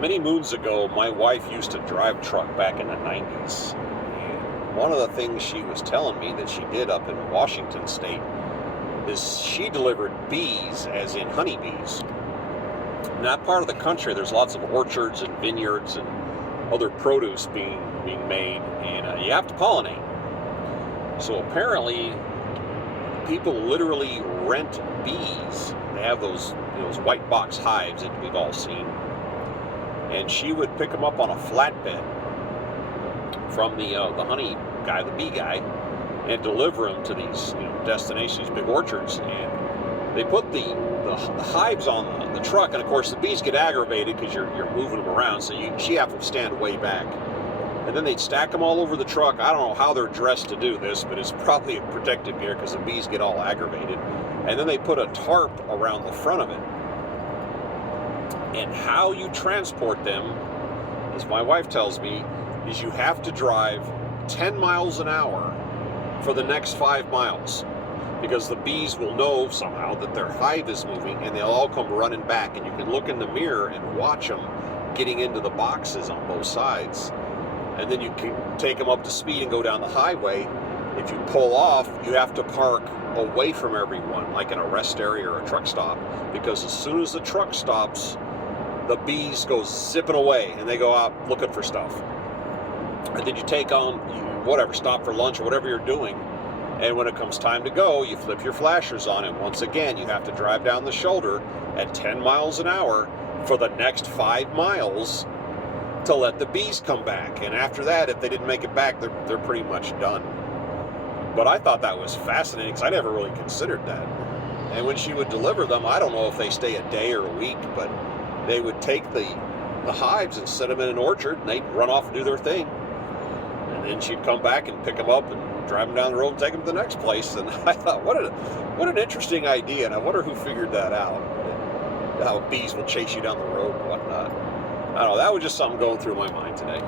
Many moons ago, my wife used to drive truck back in the 90s. And one of the things she was telling me that she did up in Washington state is she delivered bees, as in honeybees. In that part of the country, there's lots of orchards and vineyards and other produce being made, and you have to pollinate. So apparently, people literally rent bees. They have those white box hives that we've all seen, and she would pick them up on a flatbed from the honey guy, the bee guy, and deliver them to these destinations, big orchards. And they put the hives on the truck, and of course the bees get aggravated because you're moving them around, so she have to stand way back. And then they'd stack them all over the truck. I don't know how they're dressed to do this, but it's probably a protective gear because the bees get all aggravated. And then they put a tarp around the front of it. And how you transport them, as my wife tells me, is you have to drive 10 miles an hour for the next 5 miles. Because the bees will know somehow that their hive is moving, and they'll all come running back. And you can look in the mirror and watch them getting into the boxes on both sides. And then you can take them up to speed and go down the highway. If you pull off, you have to park away from everyone, like in a rest area or a truck stop, because as soon as the truck stops, the bees go zipping away and they go out looking for stuff. And then you take on whatever, stop for lunch or whatever you're doing. And when it comes time to go, you flip your flashers on, and once again, you have to drive down the shoulder at 10 miles an hour for the next 5 miles to let the bees come back. And after that, if they didn't make it back, they're pretty much done. But I thought that was fascinating because I never really considered that. And when she would deliver them, I don't know if they stay a day or a week, but they would take the hives and set them in an orchard, and they'd run off and do their thing. And then she'd come back and pick them up and drive them down the road and take them to the next place. And I thought, what an interesting idea. And I wonder who figured that out. How bees will chase you down the road and whatnot. I don't know, that was just something going through my mind today.